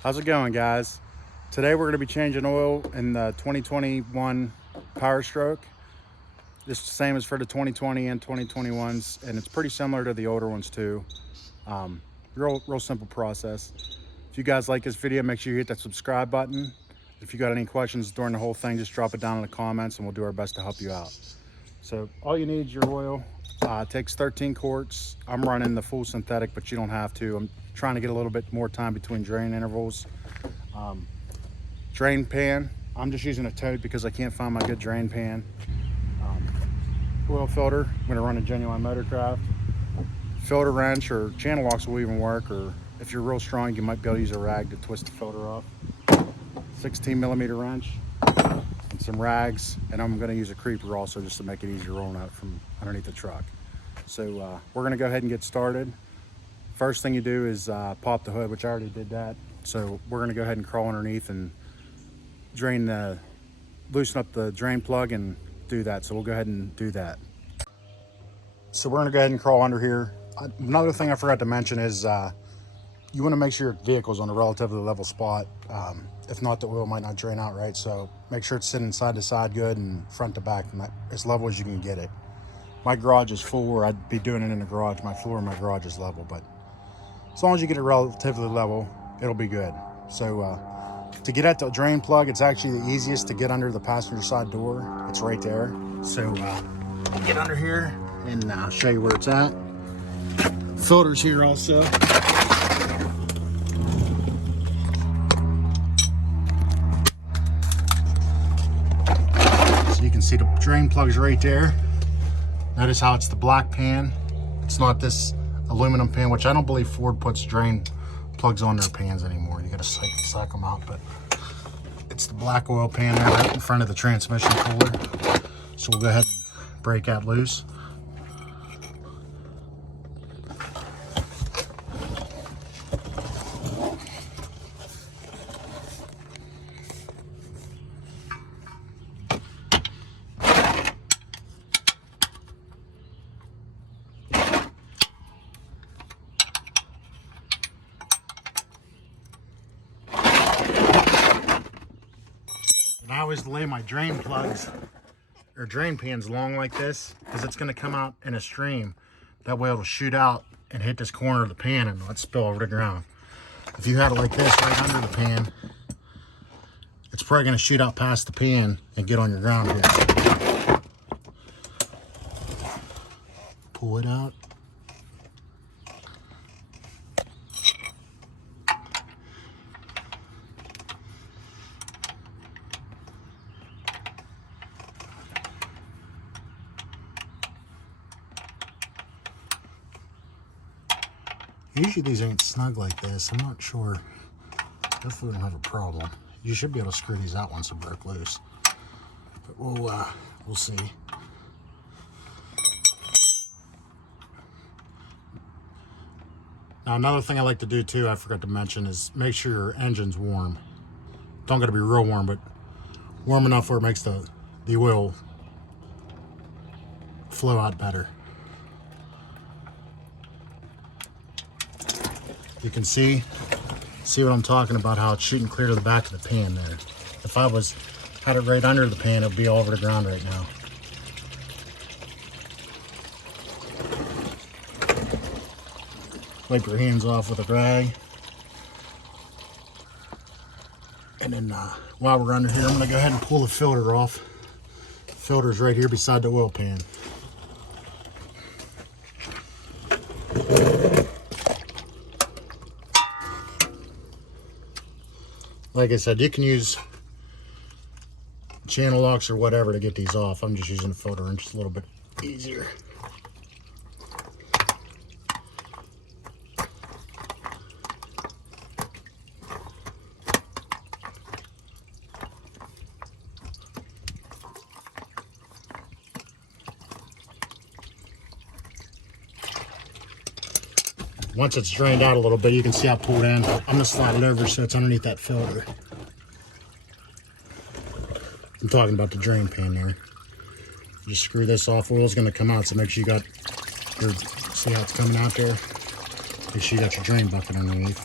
How's it going, guys? Today we're going to be changing oil in the 2021 Powerstroke. It's the same as for the 2020 and 2021s, and it's pretty similar to the older ones too. Real simple process. If you guys like this video, make sure you hit that subscribe button. If you got any questions during the whole thing, just drop it down in the comments and we'll do our best to help you out. So all you need is your oil. It takes 13 quarts. I'm running the full synthetic, but you don't have to. I'm trying to get a little bit more time between drain intervals. Drain pan, I'm just using a tote because I can't find my good drain pan. Oil filter, I'm going to run a genuine Motorcraft. Filter wrench or channel locks will even work, or if you're real strong you might be able to use a rag to twist the filter off. 16mm wrench and some rags, and I'm going to use a creeper also just to make it easier rolling out from underneath the truck. So we're going to go ahead and get started. First thing you do is pop the hood, which I already did that. So we're going to go ahead and crawl underneath and loosen up the drain plug and do that. So we'll go ahead and do that. So we're going to go ahead and crawl under here. Another thing I forgot to mention is you want to make sure your vehicle's on a relatively level spot. If not, the oil might not drain out right. So make sure it's sitting side to side good and front to back, as level as you can get it. My garage is full, or I'd be doing it in the garage. My floor in my garage is level, but as long as you get it relatively level, it'll be good. So to get at the drain plug, it's actually the easiest to get under the passenger side door. It's right there. So get under here and I'll show you where it's at. Filters here also. So you can see the drain plug's right there. Notice how it's the black pan. It's not this aluminum pan, which I don't believe Ford puts drain plugs on their pans anymore. You gotta psych them out, but it's the black oil pan there right in front of the transmission cooler. So we'll go ahead and break that loose. And I always lay my drain plugs or drain pans long like this because it's going to come out in a stream. That way it'll shoot out and hit this corner of the pan and let spill over the ground. If you had it like this right under the pan, it's probably going to shoot out past the pan and get on your ground here. Pull it out. Usually these ain't snug like this. I'm not sure. Hopefully we don't have a problem. You should be able to screw these out once they break loose. But we'll see. Now another thing I like to do too, I forgot to mention, is make sure your engine's warm. Don't gotta be real warm, but warm enough where it makes the oil flow out better. You can see what I'm talking about, how it's shooting clear to the back of the pan there. If I had it right under the pan, it would be all over the ground right now. Wipe your hands off with a rag. And then while we're under here, I'm gonna go ahead and pull the filter off. The filter's right here beside the oil pan. Like I said, you can use channel locks or whatever to get these off. I'm just using a filter wrench, just a little bit easier. Once it's drained out a little bit, you can see how pulled in. I'm gonna slide it over so it's underneath that filter. I'm talking about the drain pan there. Just screw this off. Oil's gonna come out, so make sure you got your, see how it's coming out there? Make sure you got your drain bucket underneath.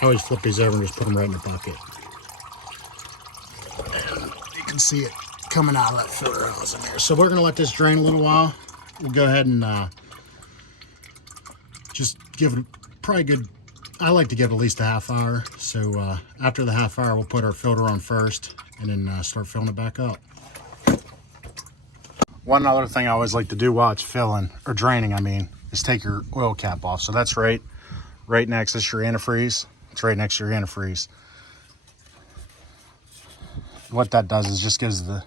I always flip these over and just put them right in the bucket. And you can see it coming out of that filter hose in there. So we're gonna let this drain a little while. We'll go ahead and just give it probably good, I like to give it at least a half hour. So after the half hour, we'll put our filter on first and then start filling it back up. One other thing I always like to do while it's filling, or draining, I mean, is take your oil cap off. So that's right next to your antifreeze. It's right next to your antifreeze. What that does is just gives the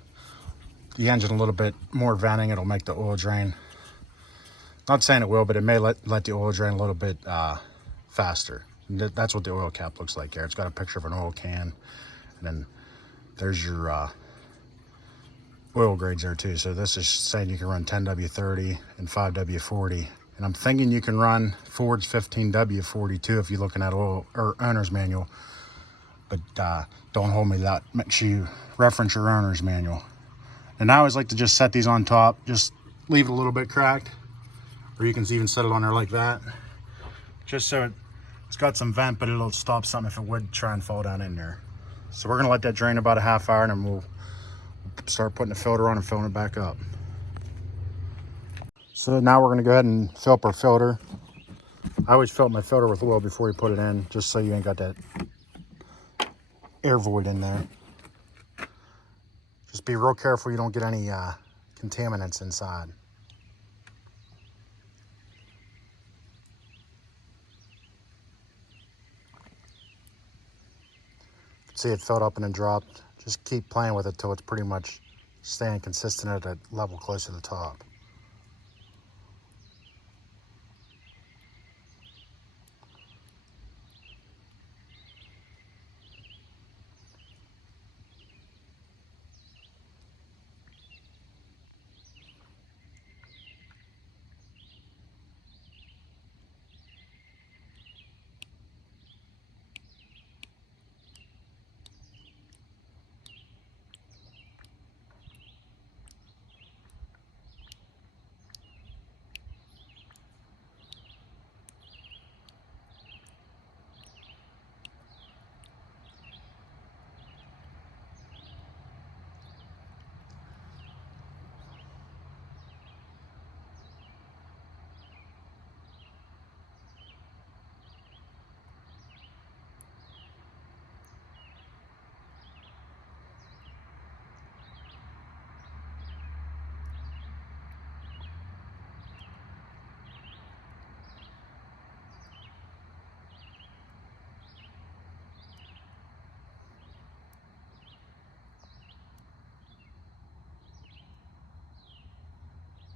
engine a little bit more venting. It'll make the oil drain. Not saying it will, but it may let the oil drain a little bit faster. That's what the oil cap looks like here. It's got a picture of an oil can, and then there's your oil grades there too. So this is saying you can run 10W30 and 5W40. And I'm thinking you can run Ford's 15W40 too if you're looking at oil or owner's manual. But don't hold me to that. Make sure you reference your owner's manual. And I always like to just set these on top. Just leave it a little bit cracked. Or you can even set it on there like that. Just so it's got some vent, but it'll stop something if it would try and fall down in there. So we're going to let that drain about a half hour, and then we'll start putting the filter on and filling it back up. So now we're going to go ahead and fill up our filter. I always fill up my filter with oil before you put it in, just so you ain't got that air void in there. Just be real careful you don't get any contaminants inside. See it filled up and then dropped. Just keep playing with it till it's pretty much staying consistent at a level close to the top.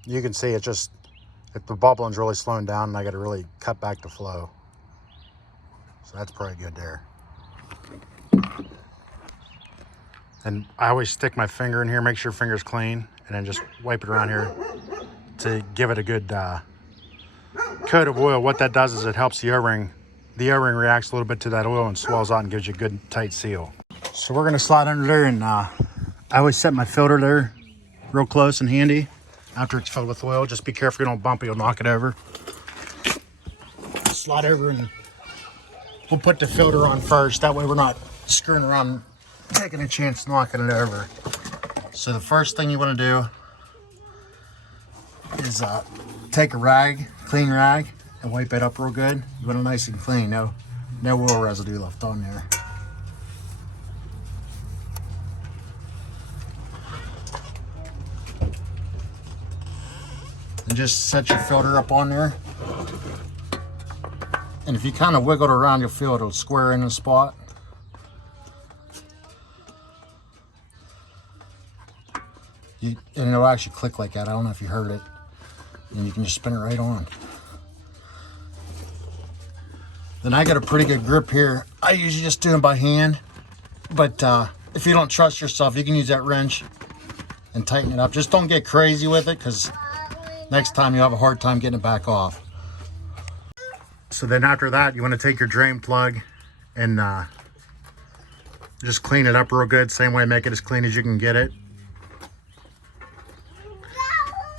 You can see it just, if the bubbling's really slowing down, and I got to really cut back the flow. So that's probably good there. And I always stick my finger in here, make sure your finger's clean, and then just wipe it around here to give it a good coat of oil. What that does is it helps the O-ring. The O-ring reacts a little bit to that oil and swells out and gives you a good tight seal. So we're gonna slide under there, and I always set my filter there real close and handy. After it's filled with oil, just be careful you don't bump it, you'll knock it over. Slide over and we'll put the filter on first. That way we're not screwing around, taking a chance knocking it over. So the first thing you want to do is take a rag, clean rag, and wipe it up real good. You want it nice and clean, no oil residue left on there. And just set your filter up on there. And if you kind of wiggle it around, you'll feel it'll square in a spot. And it'll actually click like that. I don't know if you heard it. And you can just spin it right on. Then I got a pretty good grip here. I usually just do it by hand. But if you don't trust yourself, you can use that wrench and tighten it up. Just don't get crazy with it, because next time you'll have a hard time getting it back off. So then after that, you want to take your drain plug and just clean it up real good. Same way, make it as clean as you can get it.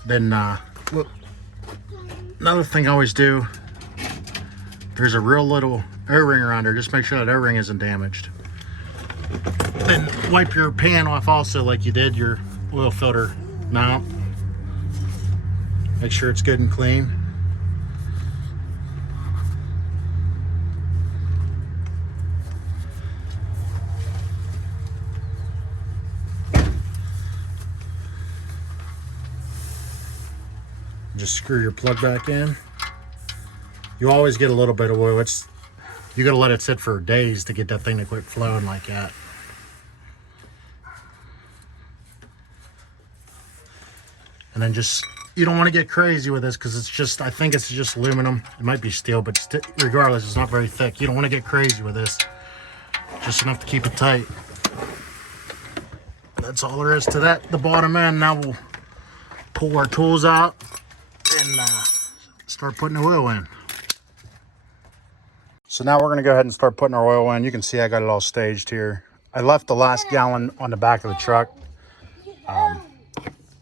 Then another thing I always do, there's a real little O-ring around there. Just make sure that O-ring isn't damaged. Then wipe your pan off also like you did your oil filter mount. Make sure it's good and clean. Just screw your plug back in. You always get a little bit of oil. You gotta let it sit for days to get that thing to quit flowing like that. And then you don't want to get crazy with this because I think it's just aluminum. It might be steel, but regardless, it's not very thick. You don't want to get crazy with this. Just enough to keep it tight. That's all there is to that, the bottom end. Now we'll pull our tools out and start putting the oil in. So now we're gonna go ahead and start putting our oil in. You can see I got it all staged here. I left the last gallon on the back of the truck.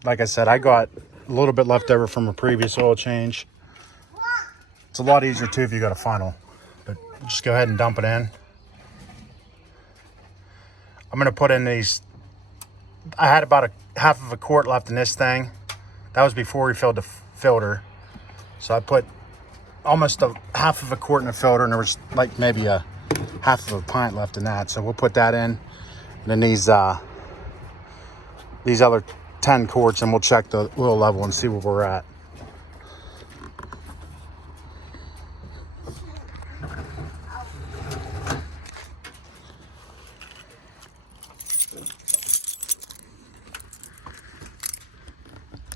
Like I said, I got a little bit left over from a previous oil change. It's a lot easier too if you got a funnel, but just go ahead and dump it in. I'm gonna put in these, I had about half of a quart left in this thing. That was before we filled the filter. So I put almost half of a quart in the filter, and there was like maybe a half of a pint left in that. So we'll put that in. And then these other 10 quarts, and we'll check the oil level and see where we're at.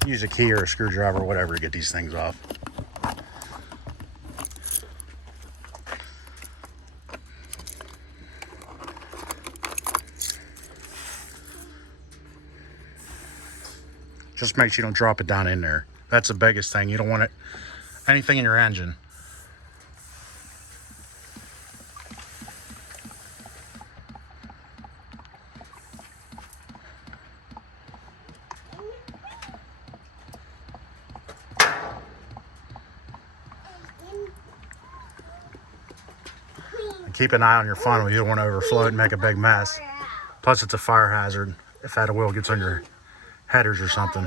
Use a key or a screwdriver or whatever to get these things off. Just make sure you don't drop it down in there. That's the biggest thing. You don't want anything in your engine. And keep an eye on your funnel. You don't want to overflow it and make a big mess. Plus, it's a fire hazard if that oil gets on your headers or something.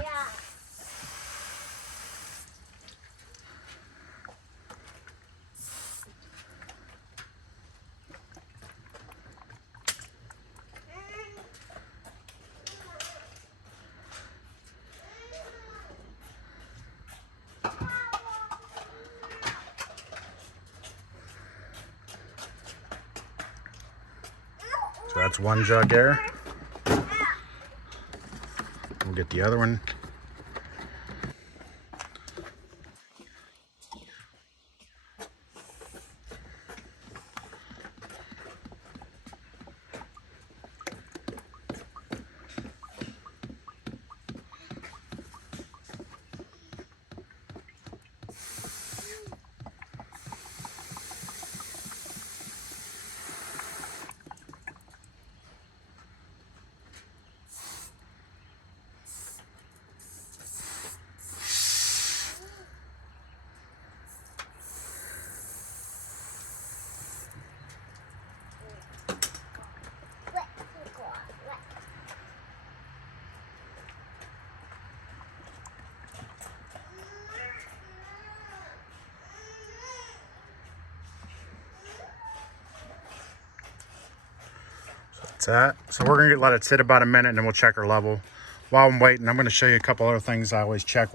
So that's one jug there. We'll get the other one. That. So we're gonna let it sit about a minute and then we'll check our level. While I'm waiting, I'm gonna show you a couple other things I always check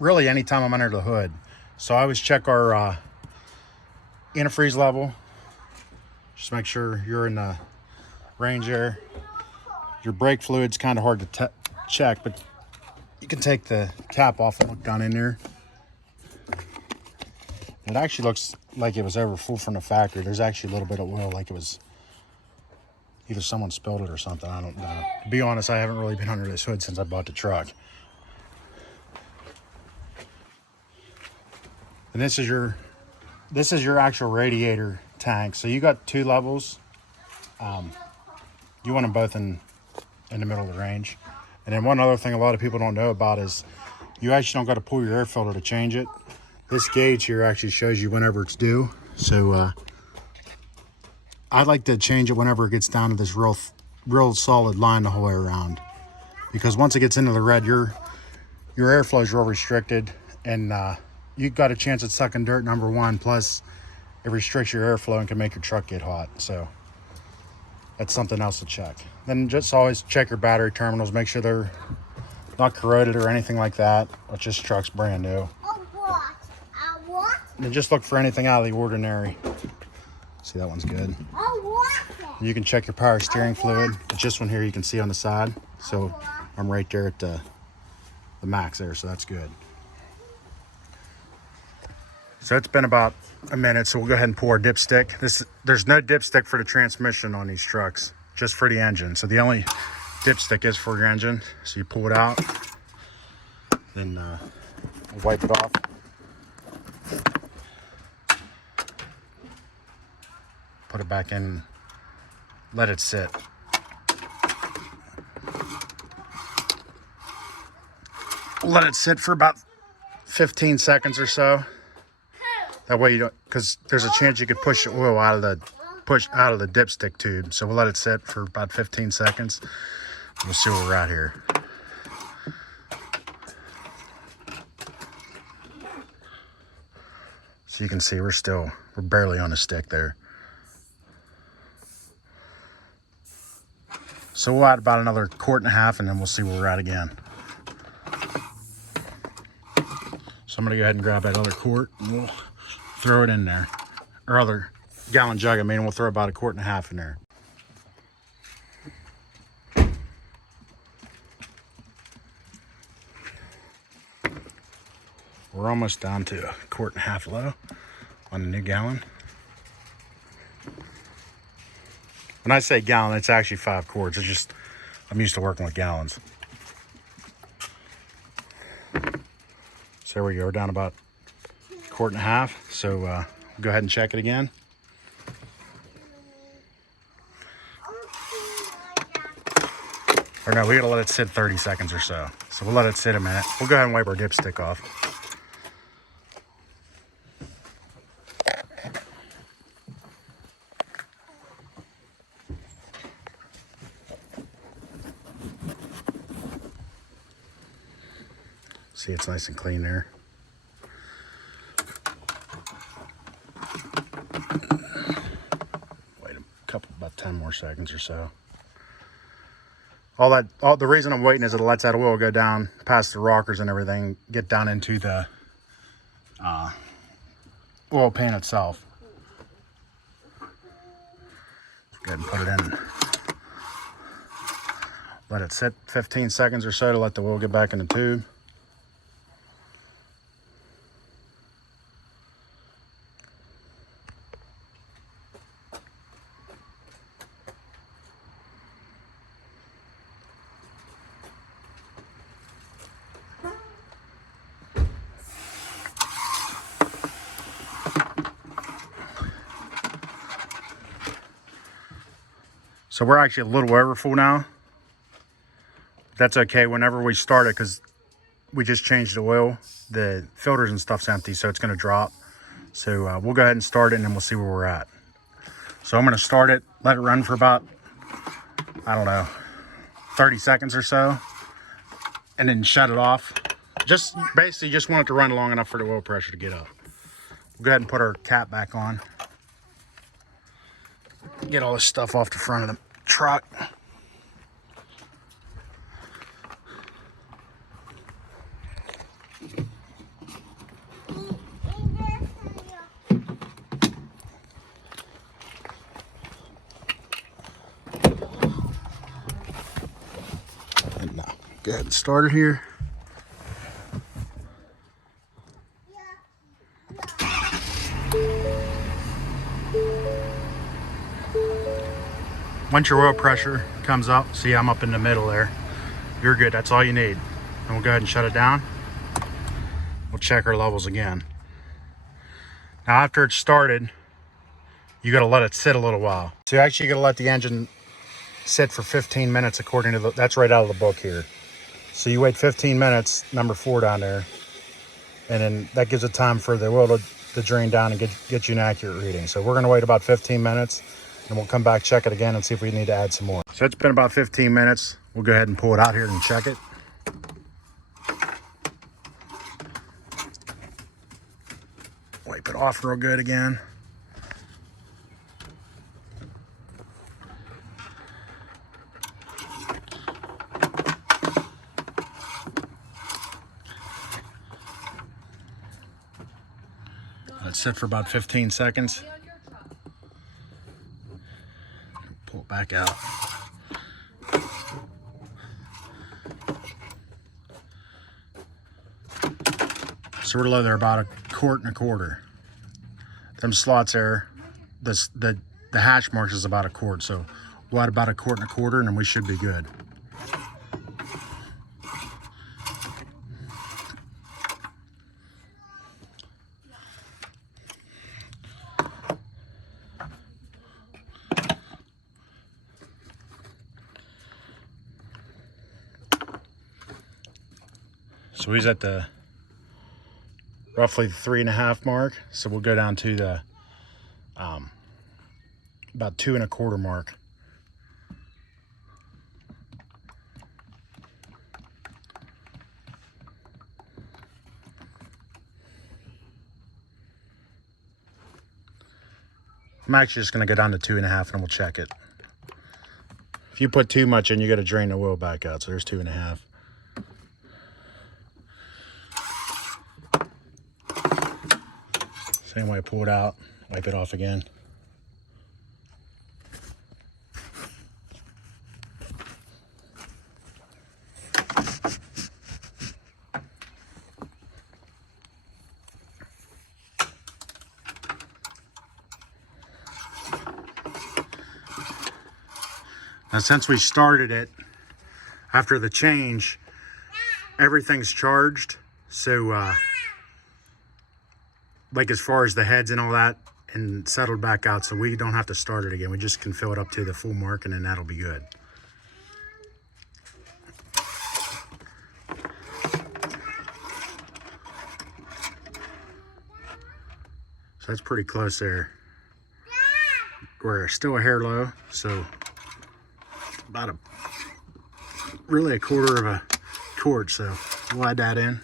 really anytime I'm under the hood. So I always check our antifreeze level. Just make sure you're in the range there. Your brake fluid's kind of hard to check, but you can take the cap off and look down in there. It actually looks like it was over full from the factory. There's actually a little bit of oil, like it was either someone spilled it or something. I don't know. To be honest, I haven't really been under this hood since I bought the truck. And this is your actual radiator tank. So you got two levels. You want them both in the middle of the range. And then one other thing a lot of people don't know about is you actually don't got to pull your air filter to change it. This gauge here actually shows you whenever it's due. So I like to change it whenever it gets down to this real solid line the whole way around. Because once it gets into the red, your airflow is real restricted, and you got a chance at sucking dirt, number one, plus it restricts your airflow and can make your truck get hot. So that's something else to check. Then just always check your battery terminals, make sure they're not corroded or anything like that, which this truck's brand new. And just look for anything out of the ordinary. See, that one's good. You can check your power steering fluid. It's just one here you can see on the side. So I'm right there at the max there, so that's good. So it's been about a minute, so we'll go ahead and pour our dipstick. There's no dipstick for the transmission on these trucks, just for the engine. So the only dipstick is for your engine. So you pull it out, then wipe it off. Put it back in, let it sit. Let it sit for about 15 seconds or so. That way you don't, because there's a chance you could push the oil out of the dipstick tube. So we'll let it sit for about 15 seconds. We'll see where we're at here. So you can see we're barely on the stick there. So we'll add about another quart and a half, and then we'll see where we're at again. So I'm gonna go ahead and grab that other quart and we'll throw it in there. Or other gallon jug, we'll throw about a quart and a half in there. We're almost down to a quart and a half low on the new gallon. When I say gallon, it's actually 5 quarts. It's just, I'm used to working with gallons. So there we go, we're down about a quart and a half. So we'll go ahead and check it again. Or no, we gotta let it sit 30 seconds or so. So we'll let it sit a minute. We'll go ahead and wipe our dipstick off. See, it's nice and clean there. Wait about 10 more seconds or so. The reason I'm waiting is it lets that oil go down past the rockers and everything, get down into the oil pan itself. Go ahead and put it in. Let it sit 15 seconds or so to let the oil get back in the tube. So we're actually a little over full now. That's okay whenever we start it, because we just changed the oil. The filters and stuff's empty, so it's gonna drop. So we'll go ahead and start it and then we'll see where we're at. So I'm gonna start it, let it run for about, I don't know, 30 seconds or so, and then shut it off. Just basically just want it to run long enough for the oil pressure to get up. We'll go ahead and put our cap back on. Get all this stuff off the front of the truck. And now, go ahead and start it here. Once your oil pressure comes up, see I'm up in the middle there, you're good. That's all you need. And we'll go ahead and shut it down. We'll check our levels again. Now after it's started, you gotta let it sit a little while. So you actually gotta let the engine sit for 15 minutes according to that's right out of the book here. So you wait 15 minutes, number 4 down there, and then that gives it time for the oil to drain down and get you an accurate reading. So we're gonna wait about 15 minutes. and we'll come back, check it again, and see if we need to add some more. So it's been about 15 minutes. We'll go ahead and pull it out here and check it. Wipe it off real good again. Let it sit for about 15 seconds. Pull it back out. So we're low there about 1.25 quarts. Them slots there, the hatch marks is about 1 quart, so we'll add about 1.25 quarts and then we should be good. So he's at the roughly 3.5 mark. So we'll go down to the about 2.25 mark. I'm actually just going to go down to 2.5 and we'll check it. If you put too much in, you got to drain the oil back out. So there's 2.5. Same way, pull it out, wipe it off again. Now, since we started it after the change, everything's charged. So, like as far as the heads and all that, and settled back out, so we don't have to start it again. We just can fill it up to the full mark and then that'll be good. So that's pretty close there. We're still a hair low, so about really 1/4 quart, so we'll add that in.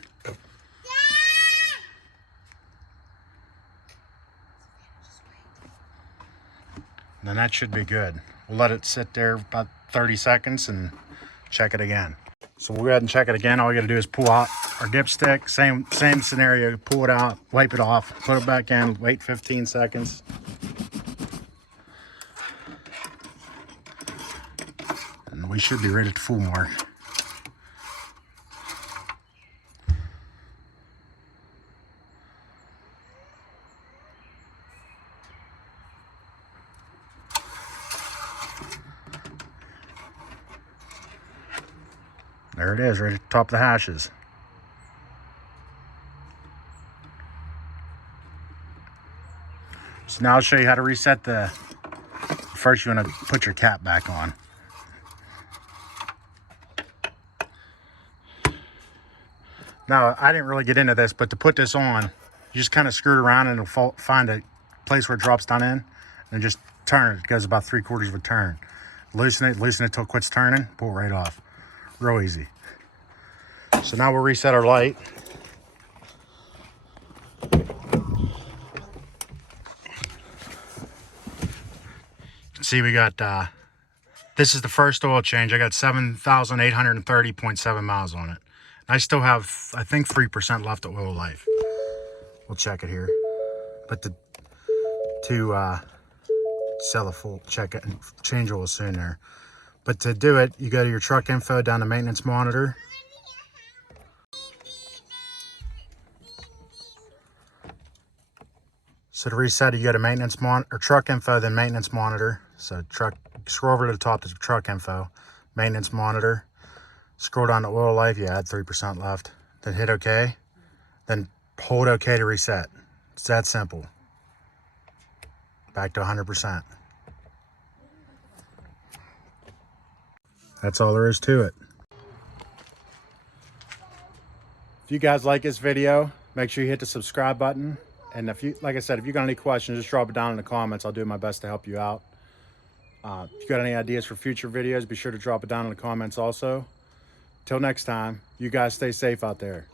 Then that should be good. We'll let it sit there about 30 seconds and check it again. So we'll go ahead and check it again. All we gotta do is pull out our dipstick. Same scenario, pull it out, wipe it off, put it back in, wait 15 seconds. And we should be ready at full mark. There it is, right at the top of the hashes. So now I'll show you how to reset the, first you want to put your cap back on. Now, I didn't really get into this, but to put this on, you just kind of screw it around and it'll find a place where it drops down in and just turn it. It goes about 3/4 of a turn. Loosen it till it quits turning, pull it right off. Real easy. So now we'll reset our light. See, we got, this is the first oil change. I got 7,830.7 miles on it. I still have, I think, 3% left of oil life. We'll check it here. But to sell a full, check it and change oil soon there. But to do it, you go to your truck info, down to maintenance monitor. So to reset it, you go to maintenance or truck info, then maintenance monitor. So truck, scroll over to the top to truck info, maintenance monitor. Scroll down to oil life, you add 3% left. Then hit OK. Then hold OK to reset. It's that simple. Back to 100%. That's all there is to it. If you guys like this video, make sure you hit the subscribe button. And if you, like I said, if you got any questions, just drop it down in the comments. I'll do my best to help you out. If you got any ideas for future videos, be sure to drop it down in the comments also. Till next time, you guys stay safe out there.